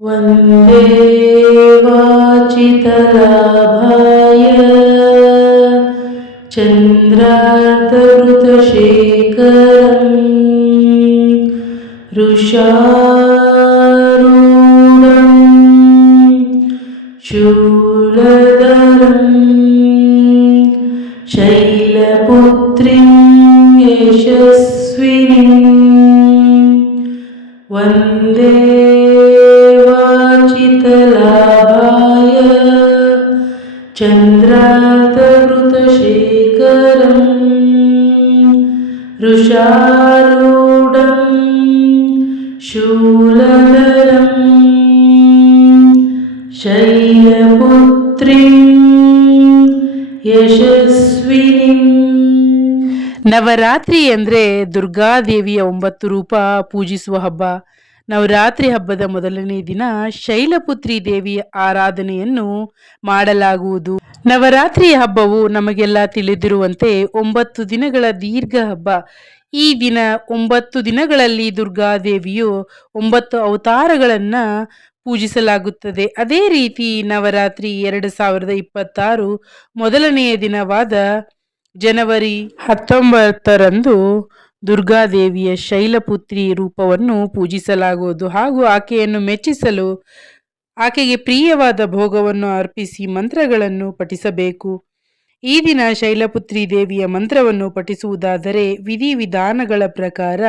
वन्दे वाचितलाभाय चन्द्रार्धकृतशेखरम् रुषारूढं शूलधरं शैलपुत्रीं यशस्विनीं वन्दे वाचितलाभाय चन्द्रार्धकृतशेखरं रुषारूढं शूलधरं शैलपुत्रीं ಯಶಸ್ವಿನಿ. ನವರಾತ್ರಿ ಅಂದರೆ ದುರ್ಗಾದೇವಿಯ 9 ರೂಪ ಪೂಜಿಸುವ ಹಬ್ಬ. ನವರಾತ್ರಿ ಹಬ್ಬದ ಮೊದಲನೇ ದಿನ ಶೈಲಪುತ್ರಿ ದೇವಿಯ ಆರಾಧನೆಯನ್ನು ಮಾಡಲಾಗುವುದು. ನವರಾತ್ರಿ ಹಬ್ಬವು ನಮಗೆಲ್ಲ ತಿಳಿದಿರುವಂತೆ 9 ದಿನಗಳ ದೀರ್ಘ ಹಬ್ಬ. ಈ ದಿನ 9 ದಿನಗಳಲ್ಲಿ ದುರ್ಗಾದೇವಿಯು 9 ಅವತಾರಗಳನ್ನು ಪೂಜಿಸಲಾಗುತ್ತದೆ. ಅದೇ ರೀತಿ ನವರಾತ್ರಿ 2026 ಮೊದಲನೆಯ ದಿನವಾದ ಜನವರಿ 19ರಂದು ದುರ್ಗಾದೇವಿಯ ಶೈಲಪುತ್ರಿ ರೂಪವನ್ನು ಪೂಜಿಸಲಾಗುವುದು ಹಾಗೂ ಆಕೆಯನ್ನು ಮೆಚ್ಚಿಸಲು ಆಕೆಗೆ ಪ್ರಿಯವಾದ ಭೋಗವನ್ನು ಅರ್ಪಿಸಿ ಮಂತ್ರಗಳನ್ನು ಪಠಿಸಬೇಕು. ಈ ದಿನ ಶೈಲಪುತ್ರಿ ದೇವಿಯ ಮಂತ್ರವನ್ನು ಪಠಿಸುವುದಾದರೆ ವಿಧಿವಿಧಾನಗಳ ಪ್ರಕಾರ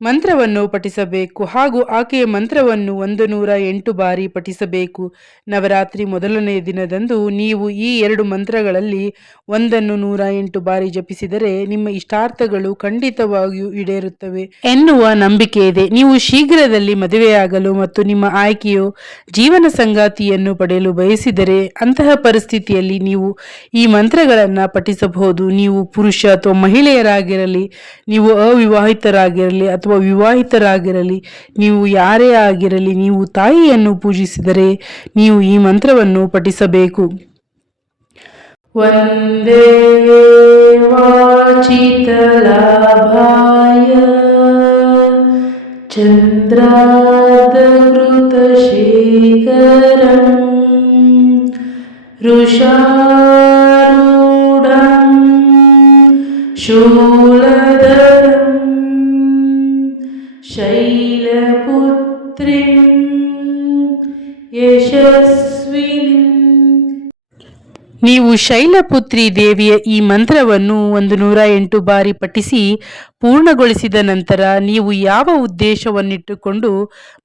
ಮಂತ್ರವನ್ನು ಪಠಿಸಬೇಕು ಹಾಗೂ ಆಕೆಯ ಮಂತ್ರವನ್ನು 108 ಬಾರಿ ಪಠಿಸಬೇಕು. ನವರಾತ್ರಿ ಮೊದಲನೇ ದಿನದಂದು ನೀವು ಈ 2 ಮಂತ್ರಗಳಲ್ಲಿ ಒಂದನ್ನು 108 ಬಾರಿ ಜಪಿಸಿದರೆ ನಿಮ್ಮ ಇಷ್ಟಾರ್ಥಗಳು ಖಂಡಿತವಾಗಿಯೂ ಈಡೇರುತ್ತವೆ ಎನ್ನುವ ನಂಬಿಕೆ ಇದೆ. ನೀವು ಶೀಘ್ರದಲ್ಲಿ ಮದುವೆಯಾಗಲು ಮತ್ತು ನಿಮ್ಮ ಆಯ್ಕೆಯು ಜೀವನ ಸಂಗಾತಿಯನ್ನು ಪಡೆಯಲು ಬಯಸಿದರೆ ಅಂತಹ ಪರಿಸ್ಥಿತಿಯಲ್ಲಿ ನೀವು ಈ ಮಂತ್ರಗಳನ್ನು ಪಠಿಸಬಹುದು. ನೀವು ಪುರುಷ ಅಥವಾ ಮಹಿಳೆಯರಾಗಿರಲಿ, ನೀವು ಅವಿವಾಹಿತರಾಗಿರಲಿ ಅಥವಾ ವಿವಾಹಿತರಾಗಿರಲಿ, ನೀವು ಯಾರೇ ಆಗಿರಲಿ, ನೀವು ತಾಯಿಯನ್ನು ಪೂಜಿಸಿದರೆ ನೀವು ಈ ಮಂತ್ರವನ್ನು ಪಠಿಸಬೇಕು. ವಂದೇ ವಾಚಿತಲಾಭಾಯ ಚಂದ್ರಾರ್ಧಕೃತಶೇಖರಂ ಋಷಾರೂಢಂ ಶೂಲಧರಂ ಶೈಲಪುತ್ರೀಂ ಯಶಸ್ವಿನೀಂ. ನೀವು ಶೈಲಪುತ್ರಿ ದೇವಿಯ ಈ ಮಂತ್ರವನ್ನು 108 ಬಾರಿ ಪಠಿಸಿ ಪೂರ್ಣಗೊಳಿಸಿದ ನಂತರ ನೀವು ಯಾವ ಉದ್ದೇಶವನ್ನಿಟ್ಟುಕೊಂಡು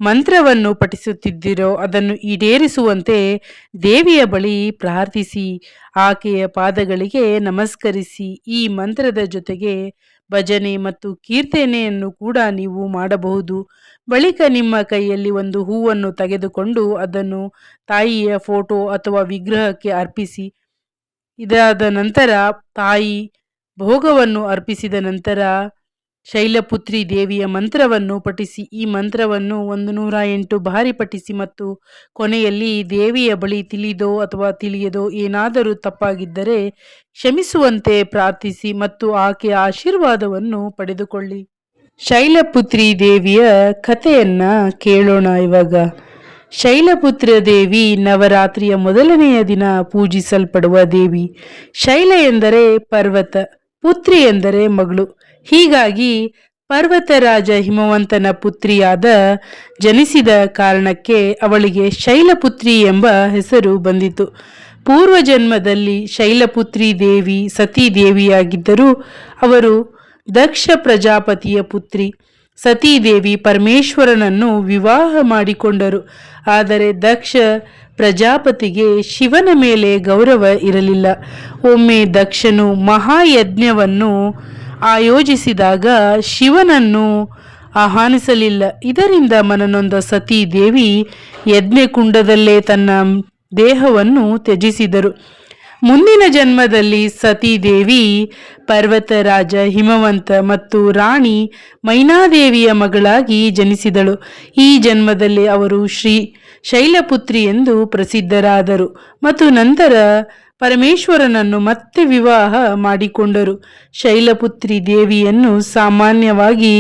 ಮಂತ್ರವನ್ನು ಪಠಿಸುತ್ತಿದ್ದೀರೋ ಅದನ್ನು ಈಡೇರಿಸುವಂತೆ ದೇವಿಯ ಬಳಿ ಪ್ರಾರ್ಥಿಸಿ ಆಕೆಯ ಪಾದಗಳಿಗೆ ನಮಸ್ಕರಿಸಿ. ಈ ಮಂತ್ರದ ಜೊತೆಗೆ ಭಜನೆ ಮತ್ತು ಕೀರ್ತನೆಯನ್ನು ಕೂಡ ನೀವು ಮಾಡಬಹುದು. ಬಳಿಕ ನಿಮ್ಮ ಕೈಯಲ್ಲಿ ಒಂದು ಹೂವನ್ನು ತೆಗೆದುಕೊಂಡು ಅದನ್ನು ತಾಯಿಯ ಫೋಟೋ ಅಥವಾ ವಿಗ್ರಹಕ್ಕೆ ಅರ್ಪಿಸಿ. ಇದಾದ ನಂತರ ತಾಯಿ ಭೋಗವನ್ನು ಅರ್ಪಿಸಿದ ನಂತರ ಶೈಲಪುತ್ರಿ ದೇವಿಯ ಮಂತ್ರವನ್ನು ಪಠಿಸಿ. ಈ ಮಂತ್ರವನ್ನು 108 ಬಾರಿ ಪಠಿಸಿ ಮತ್ತು ಕೊನೆಯಲ್ಲಿ ದೇವಿಯ ಬಳಿ ತಿಳಿದೋ ಅಥವಾ ತಿಳಿಯದೋ ಏನಾದರೂ ತಪ್ಪಾಗಿದ್ದರೆ ಕ್ಷಮಿಸುವಂತೆ ಪ್ರಾರ್ಥಿಸಿ ಮತ್ತು ಆಕೆಯ ಆಶೀರ್ವಾದವನ್ನು ಪಡೆದುಕೊಳ್ಳಿ. ಶೈಲಪುತ್ರಿ ದೇವಿಯ ಕಥೆಯನ್ನ ಕೇಳೋಣ ಇವಾಗ. ಶೈಲಪುತ್ರ ದೇವಿ ನವರಾತ್ರಿಯ ಮೊದಲನೆಯ ದಿನ ಪೂಜಿಸಲ್ಪಡುವ ದೇವಿ. ಶೈಲ ಎಂದರೆ ಪರ್ವತ, ಪುತ್ರಿ ಎಂದರೆ ಮಗಳು. ಹೀಗಾಗಿ ಪರ್ವತರಾಜ ಹಿಮವಂತನ ಪುತ್ರಿಯಾದ ಜನಿಸಿದ ಕಾರಣಕ್ಕೆ ಅವಳಿಗೆ ಶೈಲಪುತ್ರಿ ಎಂಬ ಹೆಸರು ಬಂದಿತು. ಪೂರ್ವ ಜನ್ಮದಲ್ಲಿ ಶೈಲಪುತ್ರಿ ದೇವಿ ಸತೀ ದೇವಿಯಾಗಿದ್ದರು. ಅವರು ದಕ್ಷ ಪ್ರಜಾಪತಿಯ ಪುತ್ರಿ. ಸತೀದೇವಿ ಪರಮೇಶ್ವರನನ್ನು ವಿವಾಹ ಮಾಡಿಕೊಂಡರು. ಆದರೆ ದಕ್ಷ ಪ್ರಜಾಪತಿಗೆ ಶಿವನ ಮೇಲೆ ಗೌರವ ಇರಲಿಲ್ಲ. ಒಮ್ಮೆ ದಕ್ಷನು ಮಹಾಯಜ್ಞವನ್ನು ಆಯೋಜಿಸಿದಾಗ ಶಿವನನ್ನು ಆಹ್ವಾನಿಸಲಿಲ್ಲ. ಇದರಿಂದ ಮನನೊಂದ ಸತೀದೇವಿ ಯಜ್ಞಕುಂಡದಲ್ಲೇ ತನ್ನ ದೇಹವನ್ನು ತ್ಯಜಿಸಿದರು. ಮುಂದಿನ ಜನ್ಮದಲ್ಲಿ ಸತೀದೇವಿ ಪರ್ವತರಾಜ ಹಿಮವಂತ ಮತ್ತು ರಾಣಿ ಮೈನಾದೇವಿಯ ಮಗಳಾಗಿ ಜನಿಸಿದಳು. ಈ ಜನ್ಮದಲ್ಲಿ ಅವರು ಶ್ರೀ ಶೈಲಪುತ್ರಿ ಎಂದು ಪ್ರಸಿದ್ಧರಾದರು ಮತ್ತು ನಂತರ ಪರಮೇಶ್ವರನನ್ನು ಮತ್ತೆ ವಿವಾಹ ಮಾಡಿಕೊಂಡರು. ಶೈಲಪುತ್ರಿ ದೇವಿಯನ್ನು ಸಾಮಾನ್ಯವಾಗಿ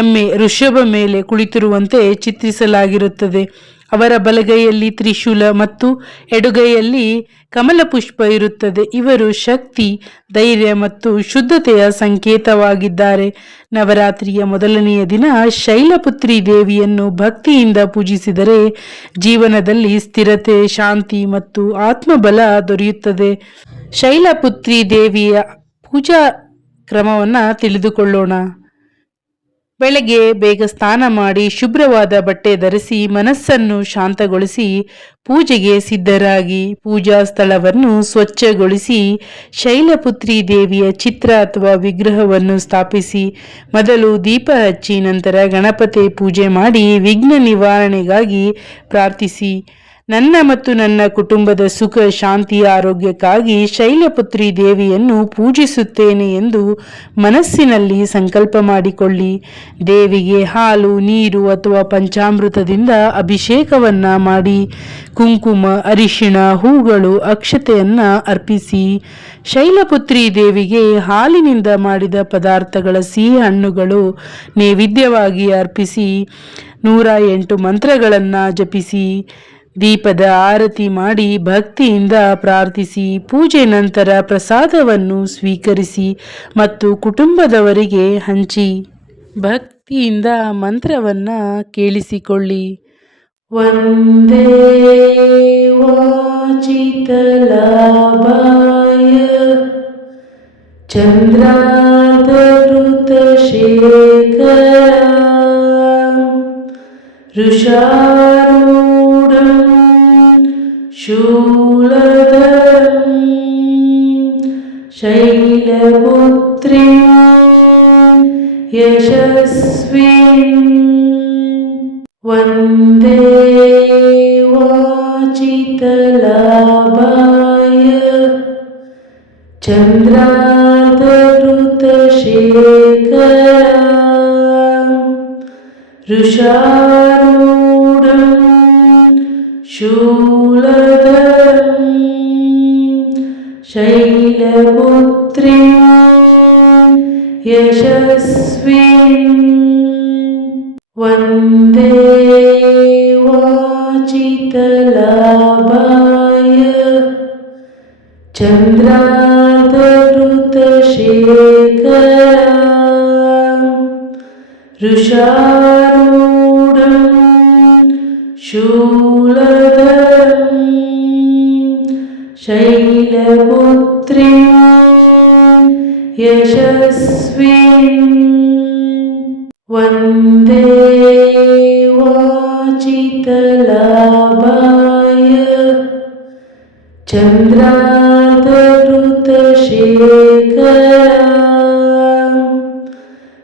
ಎಮ್ಮೆ ಋಷಭ ಮೇಲೆ ಕುಳಿತಿರುವಂತೆ ಚಿತ್ರಿಸಲಾಗಿರುತ್ತದೆ. ಅವರ ಬಲಗೈಯಲ್ಲಿ ತ್ರಿಶೂಲ ಮತ್ತು ಎಡುಗೈಯಲ್ಲಿ ಕಮಲ ಪುಷ್ಪ ಇರುತ್ತದೆ. ಇವರು ಶಕ್ತಿ, ಧೈರ್ಯ ಮತ್ತು ಶುದ್ಧತೆಯ ಸಂಕೇತವಾಗಿದ್ದಾರೆ. ನವರಾತ್ರಿಯ ಮೊದಲನೆಯ ದಿನ ಶೈಲಪುತ್ರಿ ದೇವಿಯನ್ನು ಭಕ್ತಿಯಿಂದ ಪೂಜಿಸಿದರೆ ಜೀವನದಲ್ಲಿ ಸ್ಥಿರತೆ, ಶಾಂತಿ ಮತ್ತು ಆತ್ಮಬಲ ದೊರೆಯುತ್ತದೆ. ಶೈಲಪುತ್ರಿ ದೇವಿಯ ಪೂಜಾ ಕ್ರಮವನ್ನು ತಿಳಿದುಕೊಳ್ಳೋಣ. ಬೆಳಗ್ಗೆ ಬೇಗ ಸ್ನಾನ ಮಾಡಿ ಶುಭ್ರವಾದ ಬಟ್ಟೆ ಧರಿಸಿ ಮನಸ್ಸನ್ನು ಶಾಂತಗೊಳಿಸಿ ಪೂಜೆಗೆ ಸಿದ್ಧರಾಗಿ ಪೂಜಾ ಸ್ಥಳವನ್ನು ಸ್ವಚ್ಛಗೊಳಿಸಿ ಶೈಲಪುತ್ರಿ ದೇವಿಯ ಚಿತ್ರ ಅಥವಾ ವಿಗ್ರಹವನ್ನು ಸ್ಥಾಪಿಸಿ ಮೊದಲು ದೀಪ ಹಚ್ಚಿ ನಂತರ ಗಣಪತಿ ಪೂಜೆ ಮಾಡಿ ವಿಘ್ನ ನಿವಾರಣೆಗಾಗಿ ಪ್ರಾರ್ಥಿಸಿ. ನನ್ನ ಮತ್ತು ನನ್ನ ಕುಟುಂಬದ ಸುಖ, ಶಾಂತಿ, ಆರೋಗ್ಯಕ್ಕಾಗಿ ಶೈಲಪುತ್ರಿ ದೇವಿಯನ್ನು ಪೂಜಿಸುತ್ತೇನೆ ಎಂದು ಮನಸ್ಸಿನಲ್ಲಿ ಸಂಕಲ್ಪ ಮಾಡಿಕೊಳ್ಳಿ. ದೇವಿಗೆ ಹಾಲು, ನೀರು ಅಥವಾ ಪಂಚಾಮೃತದಿಂದ ಅಭಿಷೇಕವನ್ನ ಮಾಡಿ ಕುಂಕುಮ, ಅರಿಶಿಣ, ಹೂಗಳು, ಅಕ್ಷತೆಯನ್ನ ಅರ್ಪಿಸಿ. ಶೈಲಪುತ್ರಿ ದೇವಿಗೆ ಹಾಲಿನಿಂದ ಮಾಡಿದ ಪದಾರ್ಥಗಳ ಸಿಹಿ ಹಣ್ಣುಗಳು ನೈವೇದ್ಯವಾಗಿ ಅರ್ಪಿಸಿ 108 ಮಂತ್ರಗಳನ್ನು ಜಪಿಸಿ ದೀಪದ ಆರತಿ ಮಾಡಿ ಭಕ್ತಿಯಿಂದ ಪ್ರಾರ್ಥಿಸಿ. ಪೂಜೆ ನಂತರ ಪ್ರಸಾದವನ್ನು ಸ್ವೀಕರಿಸಿ ಮತ್ತು ಕುಟುಂಬದವರಿಗೆ ಹಂಚಿ. ಭಕ್ತಿಯಿಂದ ಮಂತ್ರವನ್ನು ಕೇಳಿಸಿಕೊಳ್ಳಿ. ವಂದೇ ವಾಚಿತಲಾಭಾಯ ಚಂದ್ರಾರ್ಧಋತಶೇಖರ ಋಷಾರೂಢಂ ಶೂಲಧರಂ ಶೈಲಪುತ್ರೀಂ ಯಶಸ್ವಿನೀಂ ವಂದೇ ವಾಚಿತಲಾಭಾಯ ಚಂದ್ರಾರ್ಧಋತಶೇಖರ ಋಷಾರೂಢಂ ಶೂಲಧರಂ ಶೈಲಪುತ್ರೀಂ ಯಶಸ್ವಿನೀಂ ವಂದೇ ವಾಚಿತಲಾಭಾಯ ಚಂದ್ರಾರ್ಧಋತಶೇಖರ ಋಷಾರೂಢಂ ಶೂಲಧರಂ ಶೈಲಪುತ್ರೀಂ ಯಶಸ್ವಿನೀಂ ವಂದೇ ವಾಚಿತಲಾಭಾಯ ಚಂದ್ರಾರ್ಧಋತಶೇಖರ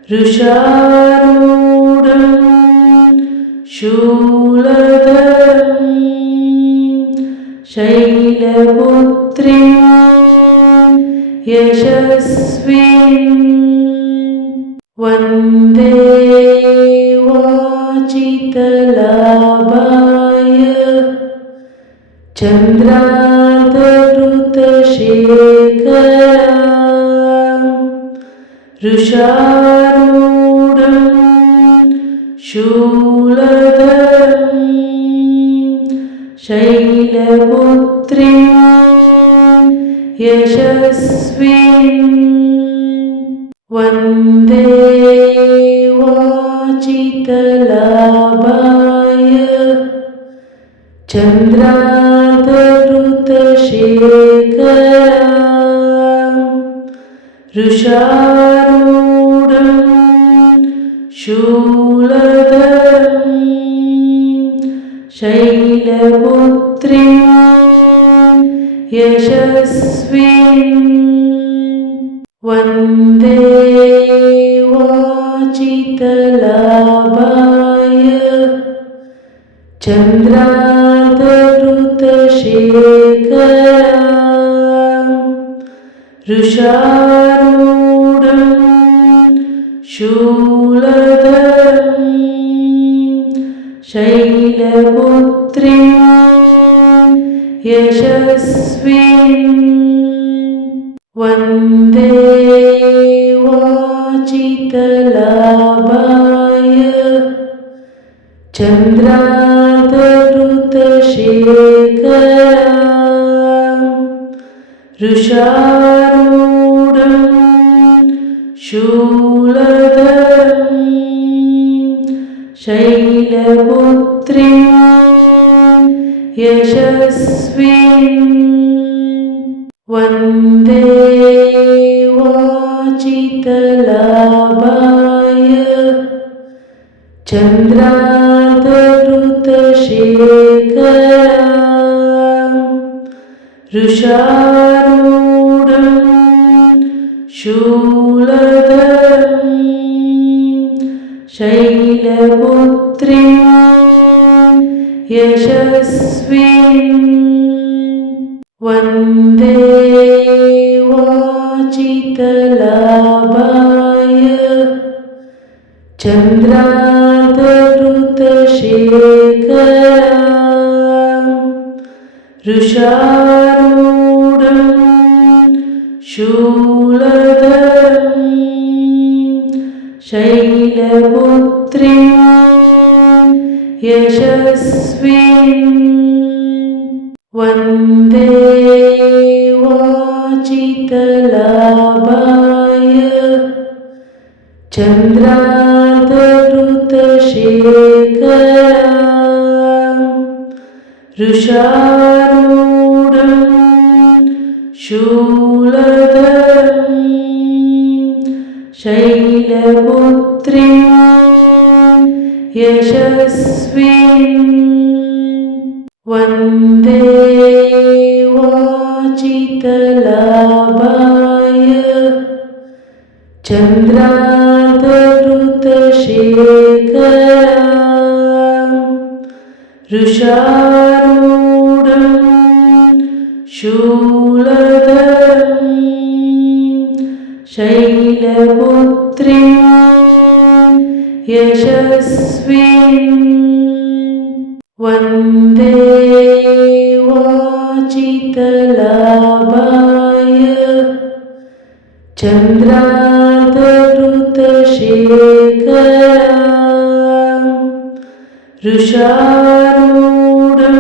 ಋಷಾರೂಢಂ ಶೂಲಧರಂ ಶೈಲಪುತ್ರೀಂ ಯಶಸ್ವಿನೀಂ ವಂದೇ ವಾಚಿತಲಾಭಾಯ ಚಂದ್ರಾರ್ಧಋತಶೇಖರ ಋಷಾರೂಢಂ ಶೂಲಧರಂ ಶೈಲಪುತ್ರೀಂ ಯಶಸ್ವಿನೀಂ ವಂದೇ ವಾಚಿತಲಾಭಾಯ ಚಂದ್ರಾರ್ಧಋತಶೇಖರ ಋಷಾರೂಢಂ ಶೂಲಧರಂ ಶೈಲಪುತ್ರೀಂ ಯಶಸ್ವಿನೀಂ ವಂದೇ ವಾಚಿತಲಾಭಾಯ ಚಂದ್ರಾರ್ಧಋತಶೇಖರ ಋಷಾರೂಢಂ ಶೂಲಧರಂ ಶೈಲಪುತ್ರೀಂ यशस्विनीं वन्दे वाचितलाभाय चन्द्रार्धकृतशेखरां वृषारूढं शूलधरं शैलपुत्रीं यशस्विनीं वन्दे वाचितलाभाय चन्द्रार्धकृतशेखरां वृषारूढं शूलधरं शैलपुत्रीं यशस्विनीं वन्दे वाचितलाभाय चन्द्रार्धकृतशेखरां वृषारूढं शूलधरं शैलपुत्रीं यशस्विनीं वन्दे वाचितलाभाय चन्द्रार्धकृतशेखरां वृषारूढं शूलधरं शैलपुत्रीं यशस्विनीं वन्दे वाचितलाभाय चन्द्रार्धकृतशेखरां वृषारूढं शूलधरं शैलपुत्रीं यशस्विनीं वन्दे वाचितलाभाय चन्द्रार्धकृतशेखरां वृषारूढं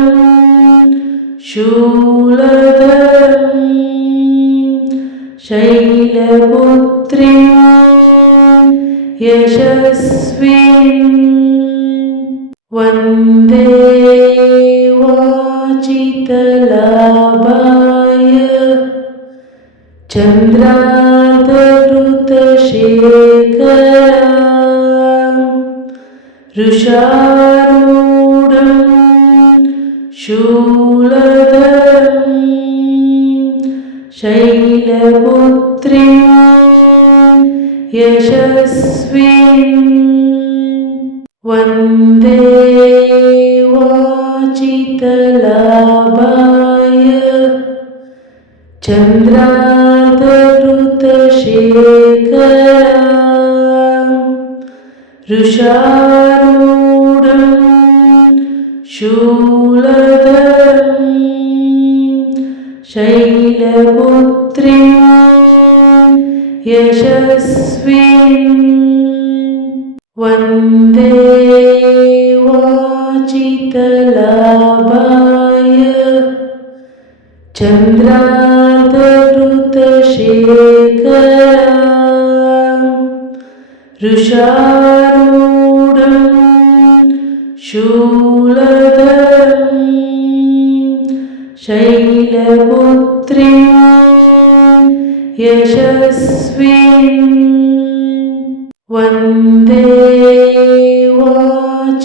शूलधरं शैलपुत्रीं यशस्विनीं वन्दे वाचितलाभाय चन्द्रार्धकृतशेखरां वृषारूढं शूलधरं शैलपुत्रीं यशस्विनीं वन्दे वाचितलाभाय चन्द्रार्धकृतशेखरां वृषारूढं शूलधरं शैलपुत्रीं यशस्विनीं वन्दे वाचितलाभाय चन्द्रार्धकृतशेखरां वृषारूढं शूलधरं शैलपुत्रीं यशस्विनीं वन्दे वाचितलाभाय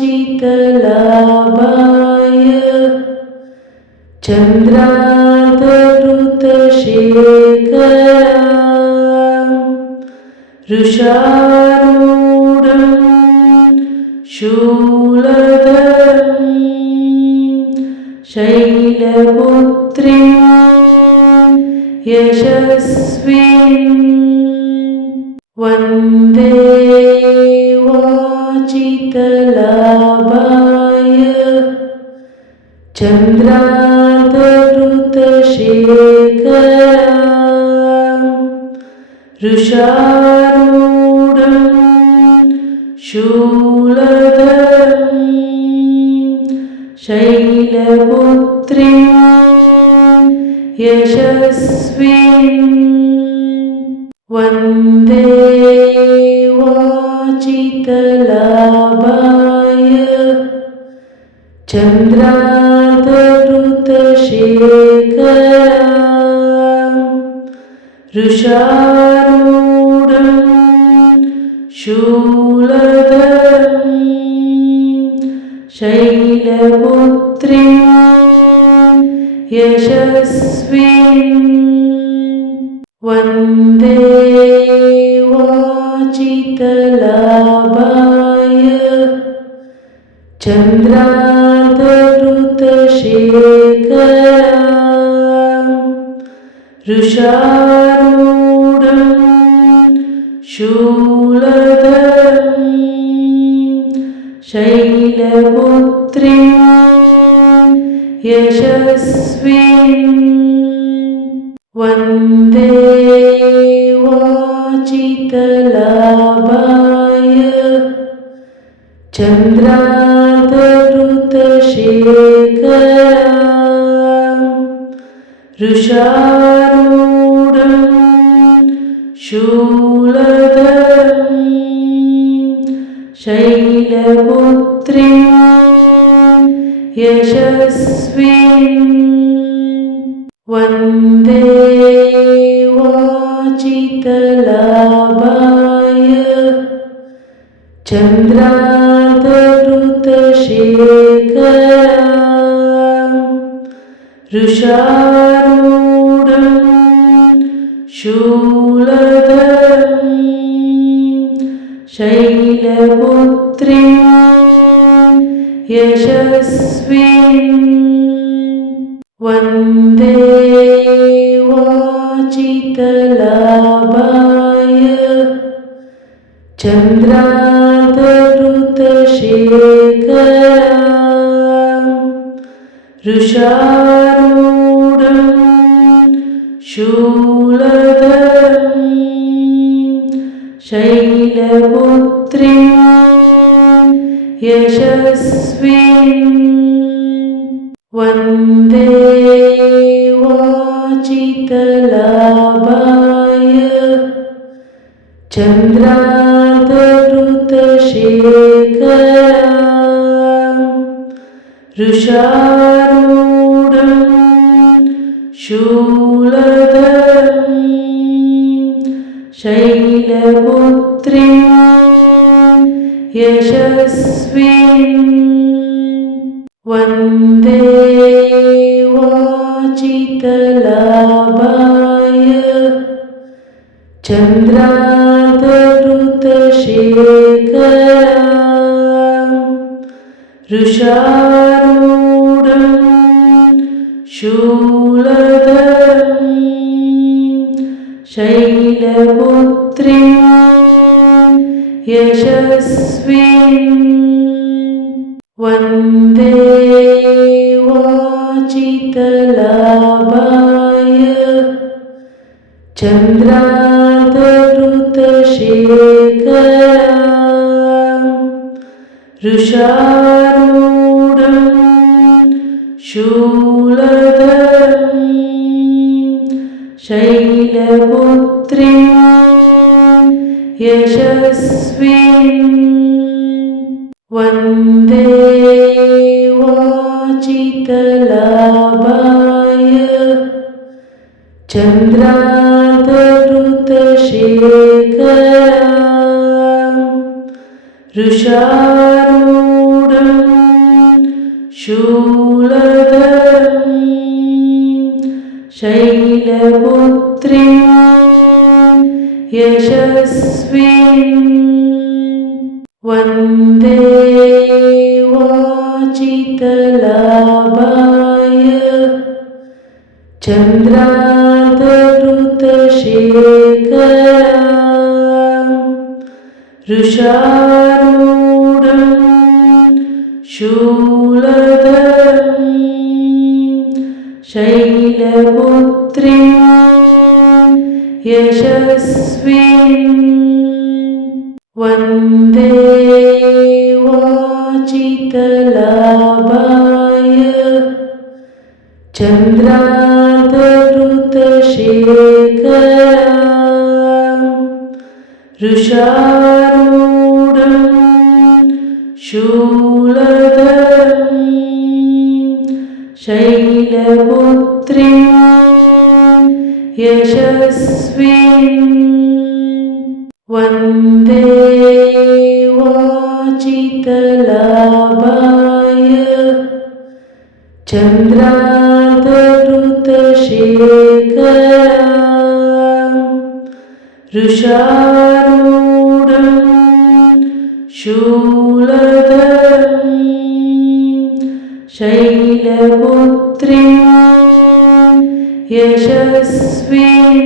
चन्द्रार्धकृतशेखरां वृषारूढं शूलधरं शैलपुत्रीं यशस्विनीं वन्दे वाचितलाभाय चन्द्रार्धकृतशेखरां वृषारूढं शूलधरं शैलपुत्रीं यशस्वीं वन्दे वाचितलाभाय चन्द्रार्धकृतशेखरा वृषारूढं शूलधरं शैलपुत्रीं यशस्वीं वन्दे वाचितलाभाय चन्द्रार्धकृतशेखरा वृषारूढं शूलधरं शैलपुत्रीं यशस्वीं वन्दे वाचितलाभाय चन्द्रार्धकृतशेखरा वृषारूढं शूलधरं शैलपुत्रीं यशस्वीं वन्दे वाचितलाभाय चन्द्रार्धकृतशेखरा वृषारूढं शूलधरं शैलपुत्रीं यशस्वीं वन्दे वाचितलाभाय चन्द्रार्धकृतशेखरा वृषारूढं शूलधरं शैलपुत्रीं यशस्वीं वन्दे वाचितलाभाय चन्द्रार्धकृतशेखरा वृषारूढं शूलधरं शैलपुत्रीं यशस्वीं वन्दे वाचितलाभाय चन्द्रार्धकृतशेखरा वृषारूढं शूलधरं शैलपुत्रीं यशस्वीं वन्दे वाचितलाभाय चन्द्रार्धकृतशेखरा वृषारूढं शूलधरं शैलपुत्रीं यशस्वीं वन्दे वाचितलाभाय चन्द्रार्धकृतशेखरा वृषारूढं शूलधरं शैलपुत्रीं यशस्वीं वन्दे वाचितलाभाय चन्द्रार्धकृतशेखरा वृषारूढं शूलधरं शैलपुत्रीं यशस्वीं वन्दे वाचितलाभाय चन्द्रार्धकृतशेखरां वृषारूढं शूलधरं शैलपुत्रीं यशस्वीं वन्दे वाचितलाभाय चन्द्रार्धकृतशेखरां वृषारूढं शूलधरं शैलपुत्रीं यशस्वीं